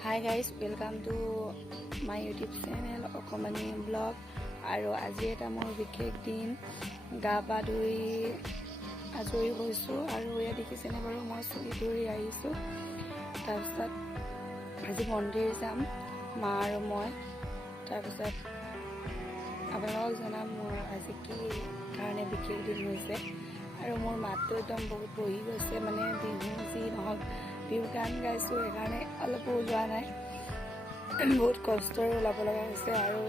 Hi guys, welcome to my YouTube channel Akomani vlog. আৰু আজি এটা মোৰ বিশেষ দিন গা পা ধুই আজৰি হৈছো আৰু এয়া দেখিছেনে বাৰু মই চুলি ধৰি আহিছো তাৰপিছত আজি মন্দিৰ যাম মা আৰু মই তাৰপিছত আপোনালোকক জনাম মোৰ আজি কি কাৰণে বিশেষ দিন হৈছে আৰু মোৰ মাতটো একদম বহুত বহি গৈছে মানে বিহু যি নহওক বিহু গান গাইছো সেইকাৰণে অলপ ওলোৱা নাই বহুত কষ্টৰে ওলাব লগা হৈছে আৰু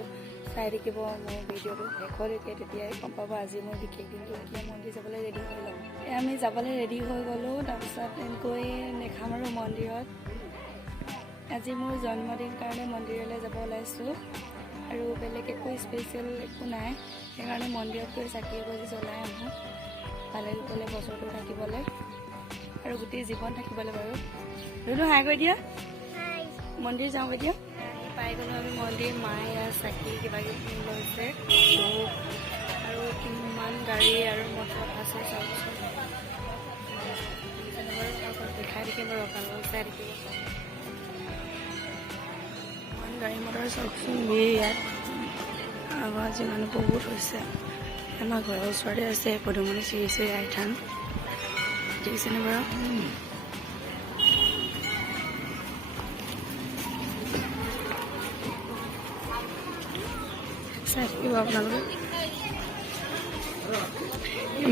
চাই থাকিব মোৰ ভিডিঅ'টো শেষলৈকে তেতিয়াই গম পাব আজি মোৰ বিশেষ দিনটো এতিয়া মন্দিৰ যাবলৈ ৰেডি হৈ ল'ম আমি যাবলৈ ৰেডি হৈ গ'লোঁ তাৰপিছত গৈ দেখাম আৰু মন্দিৰত আজি মোৰ জন্মদিন কাৰণে মন্দিৰলৈ যাব ওলাইছোঁ আৰু বেলেগ একো স্পেচিয়েল একো নাই সেইকাৰণে মন্দিৰত গৈ চাকি এগছি জ্বলাই আহোঁ ভালে কুশলে বছৰটো থাকিবলৈ আৰু গোটেই জীৱন থাকিবলৈ বাৰু ধুনু হাই কৰি দিয়া মন্দিৰ যাওঁ এতিয়া পাই গ'লোঁ আমি মন্দিৰ মায়ে চাকি কিবা কিবি লৈছে আৰু কিমান গাড়ী আৰু মটৰ আছে চাওকচোন দেখাই থাকিম বাৰু আপোনালোকক চাই থাকিব ইমান গাড়ী মটৰ চাওকচোন ইয়াত আৰু আজি মানুহ বহুত হৈছে আমাৰ ঘৰৰ ওচৰতে আছে পদুমণি শ্ৰী শ্ৰী আই থান দেখিছেনে বাৰু চাই থাকিব আপোনালোকে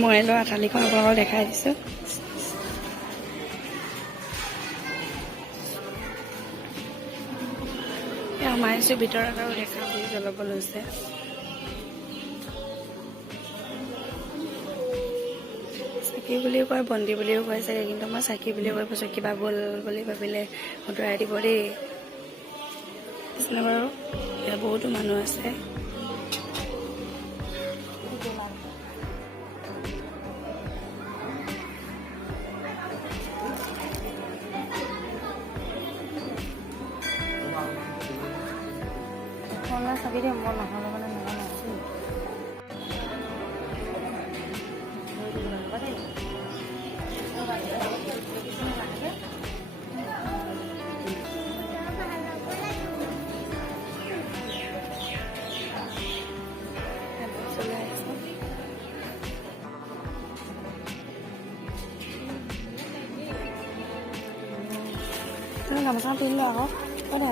মই লোৱা থালিখন আপোনালোকক দেখাই দিছোঁ সোমাইছোঁ ভিতৰত আৰু দেখা বুলি জ্বলাব লৈছে চাকি বুলিও কয় বন্তি বুলিও কয় চাগে কিন্তু মই চাকি বুলিও কৈ পাইছোঁ কিবা গ'ল বুলি ভাবিলে আঁতৰাই দিব দেই বাৰু ইয়াত বহুতো মানুহ আছে চাবি দে মই নহ'লে মানে নহয় গামোচা পিন্ধিলো আকৌ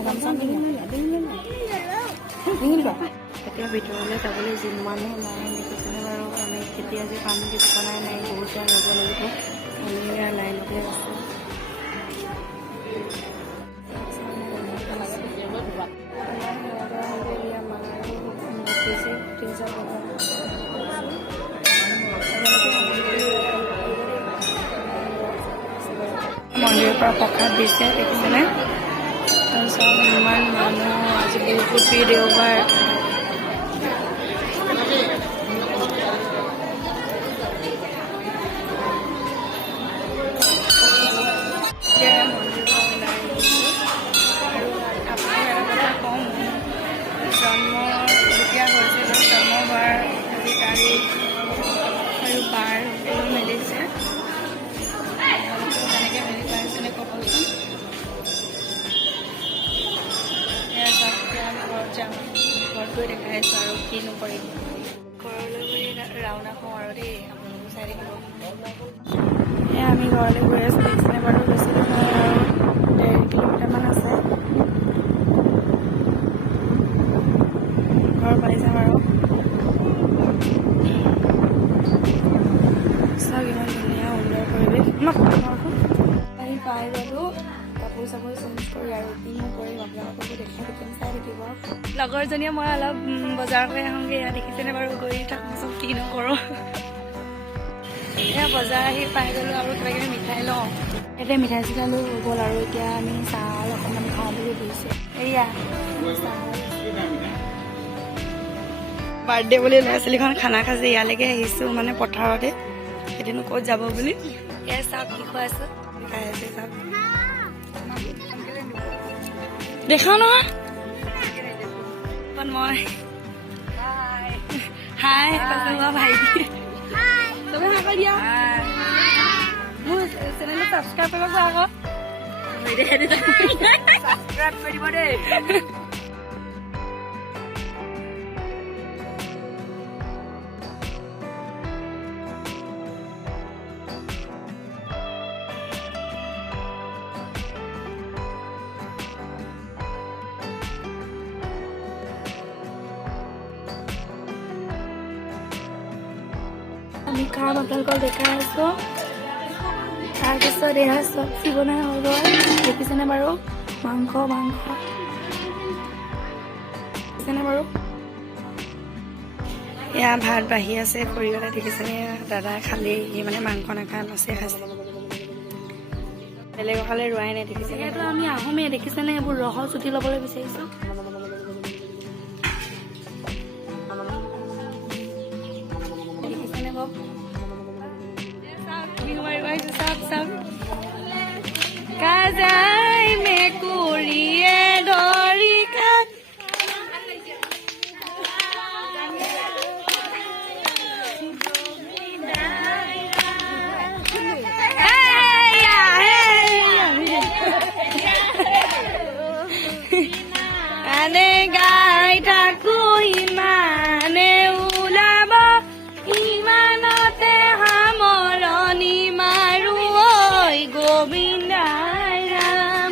গামোচা পিন্ধিলো এতিয়া ভিতৰলৈ যাবলৈ যিমানে নাই দেখিছেনে বাৰু আমি কেতিয়া যে পাম ঠিকনা নাই বহুত টাইম ল'ব লাগিব আমি লাইনতে আছোঁ মন্দিৰৰ পৰা প্ৰসাদ দিছে দেখিছেনে তাৰপিছত ইমান মানুহ আজি বহুত ভিৰ দেওবাৰ ঘৰটোৱে দেখাই আছোঁ আৰু কিনো কৰিম ঘৰলৈ গৈ ৰাওনা হওঁ আৰু দেই আপোনালোকে চাই থাকিব এয়া আমি ঘৰলৈ গৈ আছোঁ দেখিছেনে বাৰু বেছি নহয় আৰু 1.5 কিলোমিটাৰমান আছে ঘৰ পাইছে বাৰু চাওক ইমান ধুনীয়া সুন্দৰ পৰিৱেশ আহি পাই গ'লোঁ কাপোৰ চাপোৰ চেঞ্জ কৰি আৰু কিনো কৰিম আপোনালোককো দেখাই থাকিম চাই থাকিব লগৰজনীয়ে মই অলপ বজাৰ কৰি আহোঁগৈ এয়া দেখিছেনে বাৰু গৈ থাকোঁচোন কিনো কৰোঁ এয়া বজাৰ আহি পাই গ'লোঁ আৰু কিবা কিবি মিঠাই লওঁ এতিয়া মিঠাই চিঠাই লৈ হৈ গ'ল আৰু এতিয়া আমি চাহ অকণমান খাওঁ বুলি বহিছোঁ এয়া বাৰ্থডে বুলি ল'ৰা ছোৱালীখন খানা খাইছে ইয়ালৈকে আহিছোঁ মানে পথাৰতে এদিনো ক'ত যাব বুলি এয়া চাওক কি খুৱাইছোঁ খাই আছে চাওক দেখাও নহয় মই হাই ভাইটি চবে হাই কৰি দিয়া মোৰ চেনেলটো ছাবস্ক্ৰাইব কৰিব আকৌ দেই আমি খাম আপোনালোকক দেখাই আছোঁ তাৰপিছত এয়া চব্জি বনাই হৈ গ'ল দেখিছেনে বাৰু মাংস দেখিছেনে বাৰু এয়া ভাত বাঢ়ি আছে খৰিয়তে দেখিছেনে দাদাই খালি সি মানে মাংস নাখায় মাছে খাইছে বেলেগৰ খালে ৰোৱাই নাই দেখিছে যিহেতু আমি আহোমেই দেখিছেনে এইবোৰ ৰহ চুটি ল'বলৈ বিচাৰিছোঁ দেখিছেনে বাপ কাজাই মেকুৰীয়ে ধৰি কাক কানে গাই থাকো ইমানে ওলাব ইমানতে সামৰণি মাৰো ঐ গোবিন্দাই ৰাম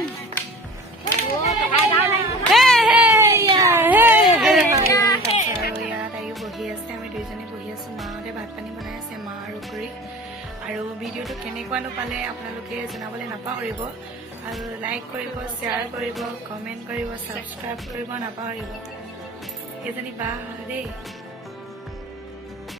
তাইও বহি আছে আমি দুইজনী বহি আছো মাহঁতে ভাত পানী বনাই আছে মা আৰু খুৰী আৰু ভিডিঅ'টো কেনেকুৱানো পালে আপোনালোকে জনাবলৈ নাপাহৰিব আৰু লাইক কৰিব শ্বেয়াৰ কৰিব কমেণ্ট কৰিব ছাবস্ক্ৰাইব কৰিব নাপাহৰিব এইজনী বা দেই